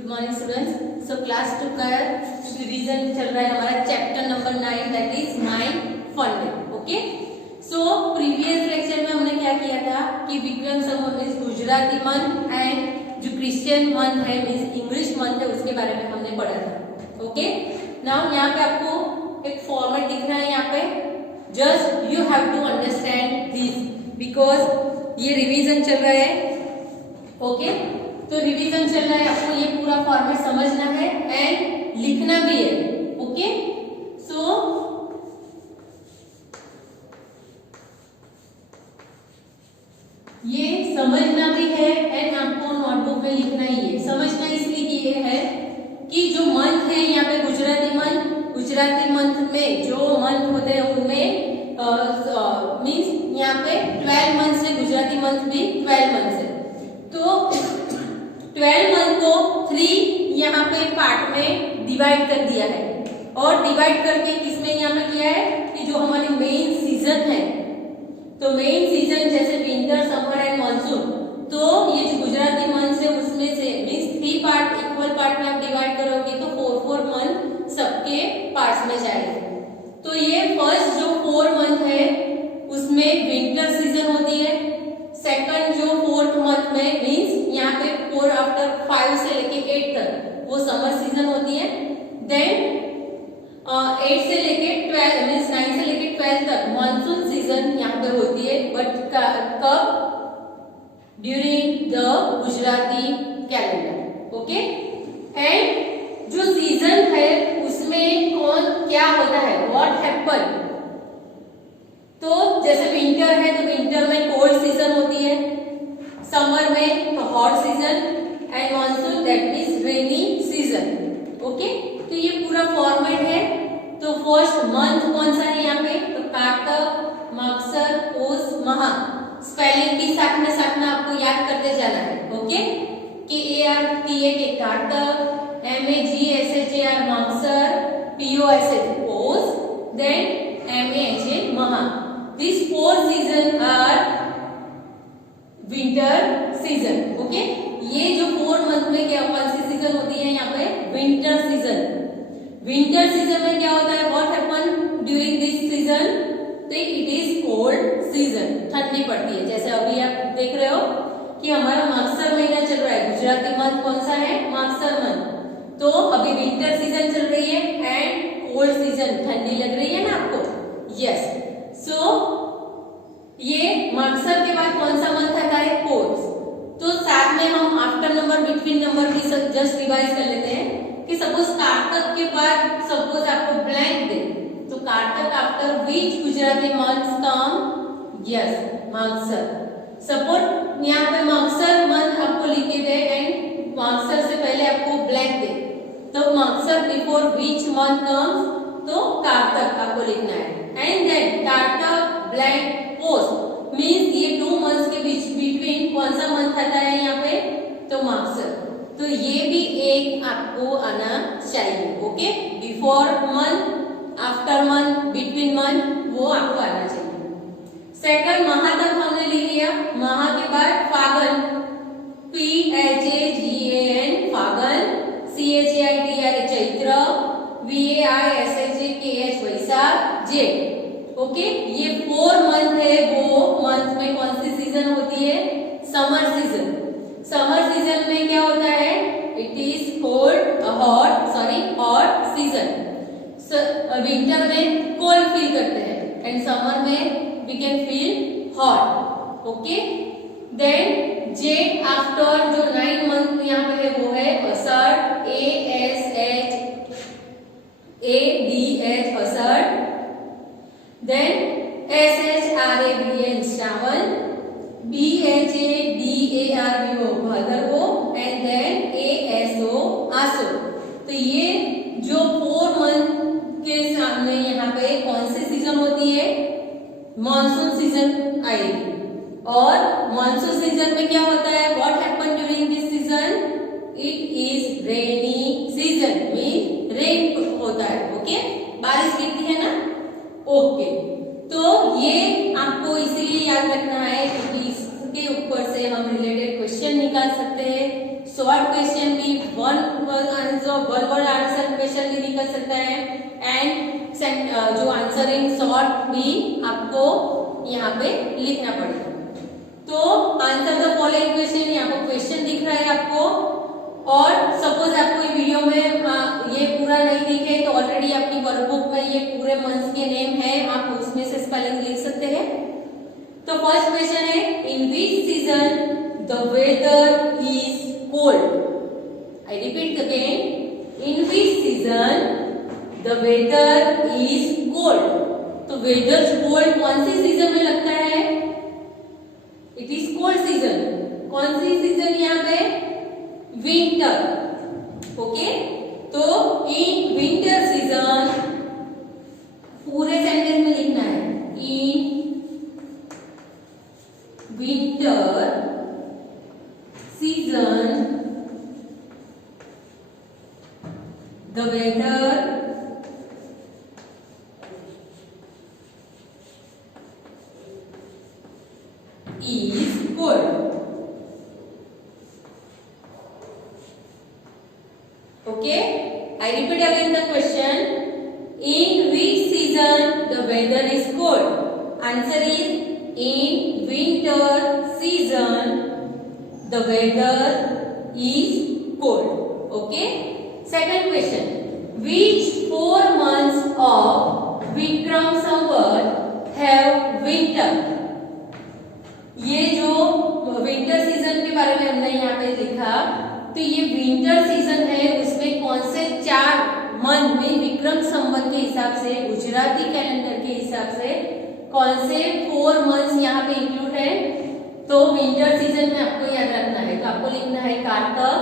Good morning students. So class 2 का revision चल रहा है हमारा chapter number 9 that is mind fund. Okay, so previous lecture में हमने क्या किया था कि Vikram Samvat means Gujarati month and जो क्रिश्चियन मंथ है मींस इंग्लिश मंथ है उसके बारे में हमने पढ़ा था। ओके, नाउ यहाँ पे आपको एक फॉर्मेट दिख रहा है, यहाँ पे just you have to understand this because ये रिवीजन चल रहा है। ओके, तो रिवीजन चल रहा है, आपको ये पूरा फॉर्मेट समझना है एंड लिखना भी है। ओके, सो ये समझना भी है एंड आपको नोटबुक में लिखना ही है। समझना इसलिए ये है कि जो मंथ है यहाँ पे गुजराती मंथ में जो मंथ होते हैं उनमें मीन्स यहाँ पे 12 मंथ है, गुजराती मंथ भी 12 मंथ है। तो 12 मंथ को 3 यहाँ पे पार्ट में डिवाइड कर दिया है और डिवाइड करके किसमें यहाँ पे किया है कि जो हमारी मेन सीजन है, तो मेन सीजन जैसे विंटर, समर एंड मॉनसून, तो ये जो गुजराती मंथ है उसमें से मीन्स 3 पार्ट इक्वल पार्ट में आप डिवाइड करोगे तो 4 मंथ सबके पार्ट्स में जाएगा। तो ये फर्स्ट जो 4 मंथ है उसमें विंटर सीजन होती है। सेकंड जो 4th मंथ में मींस यहाँ पे 4 आफ्टर 5 से लेके 8 तक वो समर सीजन होती है। देन 8 से लेके 12 मींस 9 से लेके 12 तक मानसून सीजन यहाँ पे होती है, बट कब during the Gujarati calendar. Okay, and जो सीजन है उसमें कौन क्या होता है, व्हाट हैपन, तो जैसे विंटर है तो विंटर में कोल्ड सीजन होती है, समर में तो hot season and monsoon that means rainy season. Okay, तो ये पूरा फॉर्मेट है। तो फर्स्ट मंथ कौन सा है यहाँ पे, तो कार्तक, मक्सर, पोष, महा। स्पेलिंग भी साथ में आपको याद करते जाना है। ओके, KARTA के कार्तक, MAGSHAR मक्सर, POSH पोष, देन MAHA महा। These 4 seasons are winter season. Okay, ये जो 4 मंथ में क्या कौन सी सीजन होती है यहाँ पे, विंटर सीजन। विंटर सीजन में क्या होता है, what happen during this season, तो इट इज कोल्ड सीजन, ठंडी पड़ती है। जैसे अभी आप देख रहे हो कि हमारा मागसर महीना चल रहा है, गुजराती मंथ कौन सा है, मागसर मंथ। तो अभी विंटर सीजन चल रही है एंड कोल्ड सीजन, ठंडी लग रही है ना आपको, यस। सो ये मागसर के बाद कौन सा मंथ आता है, पोष। तो साथ में हम आफ्टर नंबर, बिटवीन नंबर भी जस्ट रिवाइज कर लेते हैं कि सपोज कार्तक के बाद सपोज आपको ब्लैंक दे, तो Kartak after which Gujarati months come, yes Magsar. Suppose यहाँ पे मागसर मंथ आपको लिखे दे एंड मागसर से पहले आपको ब्लैंक दे, तो मागसर बिफोर विच मंथ कम्स, तो कार्तक आपको लिखना है। एंड देन कार्तक ब्लैंक पोष मींस ये 2 मंथ्स के बीच बिटवीन कौन सा मंथ आता है यहाँ पे, तो मागसर। तो ये भी एक आपको आना चाहिए। Okay, before month, after month, between month, वो आपको आना चाहिए। सेकंड महा तक हमने ले लिया। महा के बाद Faggan, PHAGAN Faggan, CHAITR Chaitra, VAISHAKH वैशाख, जेठ। ओके, ये 4 मंथ है, वो मंथ में कौन सी सीजन होती है, समर सीजन। समर सीजन में क्या होता है, it is cold hot season. Winter में कोल्ड फील करते हैं एंड समर में we can feel hot. Okay, then जेठ आफ्टर जो 9 मंथ यहाँ पे है वो है Asad, ASHADH Asad, then SHRABN Shravan, BHADARBO Bhadarvo and then ASO Aso. तो ये जो 4 मंथ के सामने यहाँ पे कौन सी सीजन होती है, मॉनसून सीजन आएगी। और मॉनसून सीजन में क्या होता है, what happen during this season, it is rainy season, mean rain होता है। ओके, बारिश गिरती है ना। ओके, तो ये आपको इसीलिए याद रखना है क्योंकि इसके ऊपर से हम रिलेटेड क्वेश्चन निकाल सकते हैं, शॉर्ट क्वेश्चन भी वन वर्ड आंसर क्वेश्चन भी निकल सकता है एंड जो आंसर इन शॉर्ट भी आपको यहाँ पे लिखना पड़ेगा। तो आंसर द फॉलोइंग क्वेश्चन, यहाँ पर क्वेश्चन दिख रहा है आपको, और सपोज आपको ये वीडियो में ये पूरा नहीं दिखे तो ऑलरेडी आपकी वर्कबुक में ये पूरे मंथ्स के नेम है, आप उसमें से स्पेलिंग लिख सकते हैं। तो फर्स्ट क्वेश्चन है, in which season the weather is cold. I repeat again, in which season the weather is cold. तो वेदर कोल्ड कौन सी सीजन में लगता है? It is cold season. कौन सी सीजन यहाँ पे? विंटर। ओके, तो इन विंटर सीजन पूरे सेंटेंस में लिखना है, in winter season the weather is cold. Okay, I repeat again the question. In which season the weather is cold? Answer is in winter season the weather is cold. Okay. Second question. Which 4 months of Vikram Samvat have winter? ये जो winter season के बारे में हमने यहाँ पे लिखा, तो ये विंटर सीजन है, उसमें कौन से 4 मंथ में विक्रम संवत के हिसाब से, गुजराती कैलेंडर के हिसाब से कौन से 4 मंथ्स यहाँ पे इंक्लूड है? तो विंटर सीजन में आपको याद रखना है, तो आपको लिखना है कार्तक,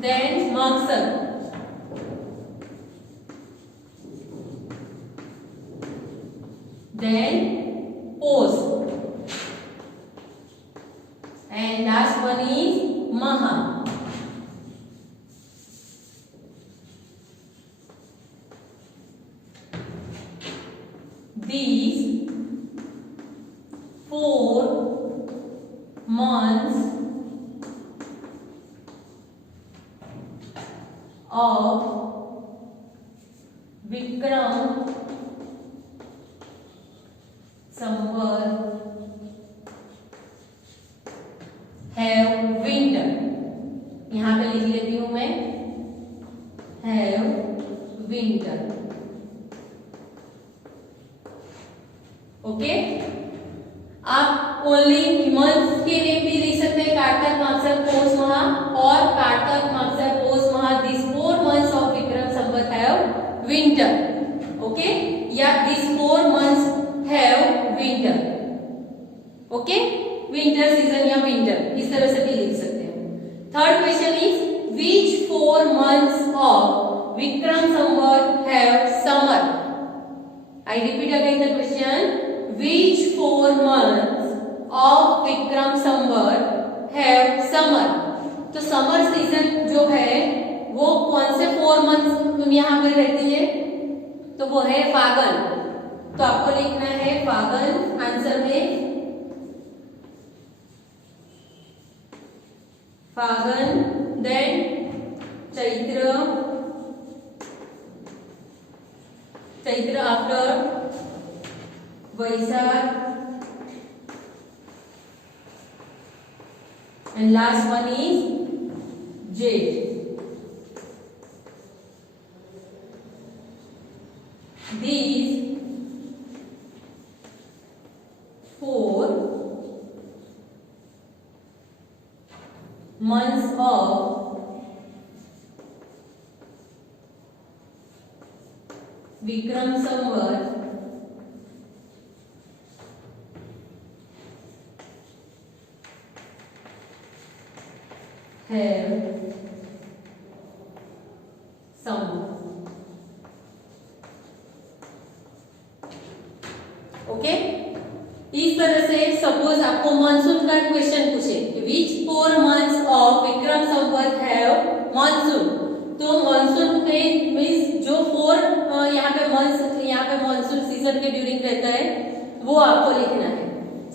then मागसर, then pose, and last one is maha. These 4 months of Vikram Samvat have winter. यहाँ पे लिख लेती हूँ मैं, have winter. ओके, आप ओनली मंथ के नेम भी लिख सकते हैं, कार्तक, मागसर, पौष, महा, और कार्तक, Magsar, Paush, Maha, this 4 months of Vikram Samvat have winter. Okay, या this 4 months have winter. Okay, winter season या विंटर इस तरह से भी लिख सकते हैं। Third question is which 4 months of Vikram Samvat have summer? I repeat again the question. Which 4 months of Vikram Samvat have summer? तो समर सीजन जो है वो कौन से 4 मंथ्स यहाँ पे रहती है? तो वो है फागुन। तो आपको लिखना है फागुन आंसर में, Phagun, then Chaitra, Chaitra after Vaishakh, and last one is Jeth. These 4 months of Vikram Samvat have summer. Okay, इस तरह से सपोज आपको मानसून का क्वेश्चन पूछे, which 4 months of Vikram Samvat have monsoon, तो मानसून में मींस जो 4 यहाँ पे मंथ्स यहाँ पे मानसून सीजन के ड्यूरिंग रहता है वो आपको लिखना है।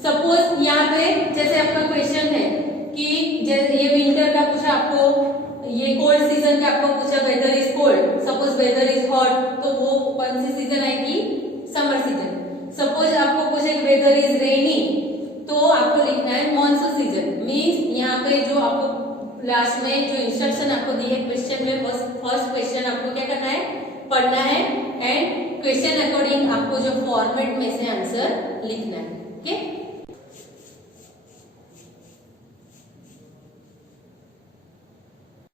सपोज यहाँ पे जैसे आपका क्वेश्चन है कि जैसे ये विंटर का पूछा आपको, ये कोल्ड सीजन का आपको पूछा weather is cold, suppose weather is hot, तो वो कौन सी सीजन आएगी, समर सीजन। सपोज आपको पूछे वेदर इज रेनी, तो आपको लिखना है मॉनसून सीजन। मीन्स यहाँ पे जो आपको लास्ट में जो इंस्ट्रक्शन आपको दी है क्वेश्चन में, फर्स्ट क्वेश्चन आपको क्या करना है, पढ़ना है एंड क्वेश्चन अकॉर्डिंग आपको जो फॉर्मेट में से आंसर लिखना है। ओके।